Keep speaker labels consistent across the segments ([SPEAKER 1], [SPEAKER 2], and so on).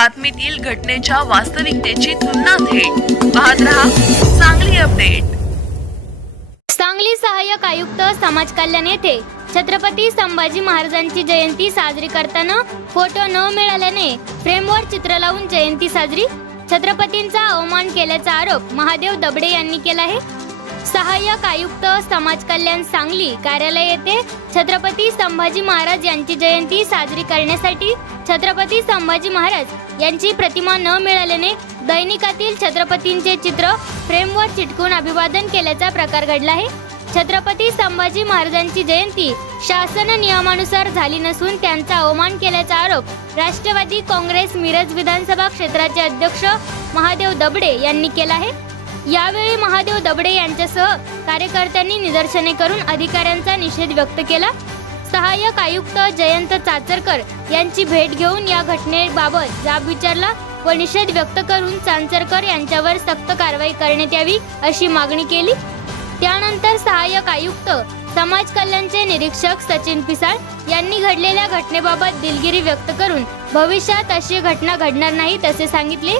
[SPEAKER 1] बातमीतील घटनेच्या वास्तविकतेची तुलना थेट पाहत रहा चांगली अपडेट.
[SPEAKER 2] सांगली सहाय्यक आयुक्त समाज कल्याण येथे छत्रपती संभाजी महाराजांची जयंती साजरी करताना फोटो न मिळाल्याने फ्रेमवर चित्र लावून जयंती साजरी छत्रपतींचा अवमान केल्याचा आरोप महादेव दबडे यांनी केला आहे. सहाय्यक आयुक्त समाज कल्याण सांगली कार्यालय येथे छत्रपती संभाजी महाराज यांची जयंती साजरी करण्यासाठी छत्रपती संभाजी महाराज यांची प्रतिमा न मिळाल्याने दैनिकातील छत्रपतींचे चित्र फ्रेमवर चिटकून अभिवादन केल्याचा प्रकार घडला आहे. छत्रपती संभाजी महाराजांची जयंती शासन नियमानुसार झाली नसून त्यांचा अवमान केल्याचा आरोप राष्ट्रवादी काँग्रेस मिरज विधानसभा क्षेत्राचे अध्यक्ष महादेव दबडे यांनी केला आहे. यावेळी महादेव दबडे यांच्यासह कार्यकर्त्यांनी निदर्शने करून अधिकाऱ्यांचा निषेध व्यक्त केला. सहाय्यक आयुक्त जयंत चाचरकर यांची भेट घेऊन या घटनेबाबत जाब विचारला व निषेध व्यक्त करून चांचरकर यांच्यावर सक्त कारवाई करण्यात यावी अशी मागणी केली. त्यानंतर सहाय्यक आयुक्त समाज कल्याणचे निरीक्षक सचिन पिसाळ यांनी घडलेल्या घटनेबाबत दिलगिरी व्यक्त करून भविष्यात अशी घटना घडणार नाही तसे सांगितले.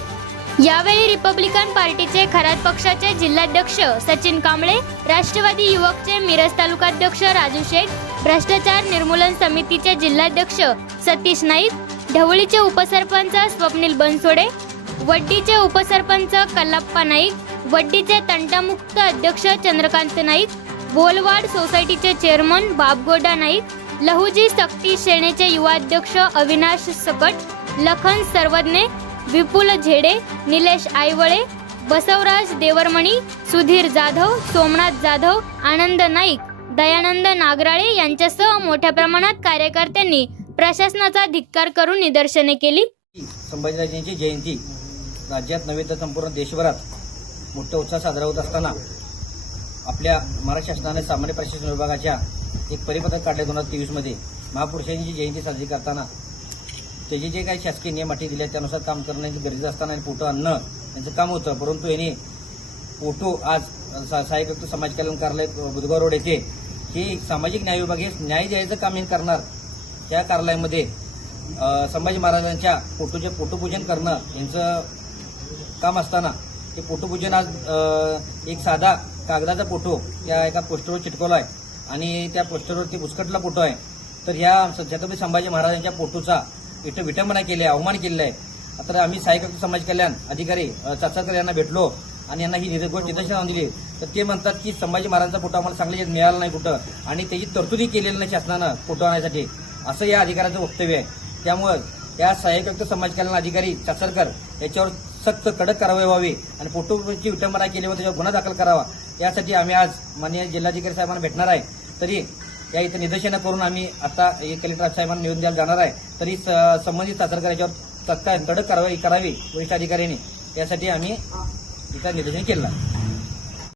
[SPEAKER 2] यावेळी रिपब्लिकन पार्टीचे खरात पक्षाचे जिल्हाध्यक्ष सचिन कांबळे राष्ट्रवादी युवकचे मिरज तालुकाध्यक्ष राजू शेख भ्रष्टाचार निर्मूलन समितीचे जिल्हाध्यक्ष सतीश नाईक ढवळीचे उपसरपंच स्वप्नील बनसोडे वड्डीचे उपसरपंच कल्लप्पा नाईक वड्डीचे तंटामुक्त अध्यक्ष चंद्रकांत नाईक बोलवाड सोसायटीचे चेअरमन बाबगोडा नाईक लहुजी सक्ती सेनेचे युवा अध्यक्ष अविनाश सकट लखन सर्वज्ञे विपुल झेडे निलेश आयवळे बसवराज देवरमणी सुधीर जाधव सोमनाथ जाधव आनंद नाईक दयानंद नागराळे यांच्यासह मोठ्या प्रमाणात कार्यकर्त्यांनी प्रशासनाचा धिक्कार करून निदर्शने केली.
[SPEAKER 3] संभाजीराजांची जयंती राज्यात नव्हे तर संपूर्ण देशभरात मोठ्या उत्साह साजरा होत असताना आपल्या महाराष्ट्र शासनाने सामान्य प्रशासन विभागाच्या एक परिपत्रक काढले दोन हजार तेवीसमध्ये. महापुरुषांची जयंती साजरी करताना त्याचे जे काही शासकीय नियम अटी दिले आहेत, त्यानुसार काम करण्याची गरज असताना आणि फोटो आणणं यांचं काम होतं. परंतु यांनी फोटो आज सा- सहाय्यक आयुक्त समाज कल्याण कार्यालय बुधगाव रोड येथे हे सामाजिक न्याय विभाग हे न्याय द्यायचं काम हे करणार. त्या कार्यालयामध्ये संभाजी महाराजांच्या फोटोचे फोटोपूजन करणं यांचं काम असताना ते फोटोपूजन आज एक साधा कागदाचा फोटो या एका पोस्टरवर चिटकवला आहे आणि त्या पोस्टरवरती बुसकटला फोटो आहे. तर ह्या छत्रपती संभाजी महाराजांच्या फोटोचा इथं विटंबना केली आहे अवमान केलेला आहे. तर आम्ही सहाय्यक समाज कल्याण अधिकारी चाचाकर यांना भेटलो आणि यांना ही निर- गोष्ट आणून दिली. तर ते म्हणतात की संभाजी महाराजांचा फोटो आम्हाला चांगले मिळाला नाही कुठं आणि त्याची तरतुदी केलेली नाही शासनानं फोटो आणण्यासाठी असं या अधिकाऱ्याचं वक्तव्य आहे. त्यामुळं या सहाय्यक समाज कल्याण अधिकारी चाचरकर याच्यावर सक्त कडक कारवाई व्हावी आणि फोटोची विटंबना केली व त्याच्यावर गुन्हा दाखल करावा. यासाठी आम्ही आज माननीय जिल्हाधिकारी साहेबांना भेटणार आहे. तरी या इथं निदर्शनं करून आम्ही आता कलेक्टर साहेबांना निवेदन द्यायला जाणार आहे. तरी स- संबंधित चाचरकर याच्यावर तत्काळ कडक कारवाई करावी वरिष्ठ अधिकाऱ्यांनी. यासाठी आम्ही इथं निदर्शन केलं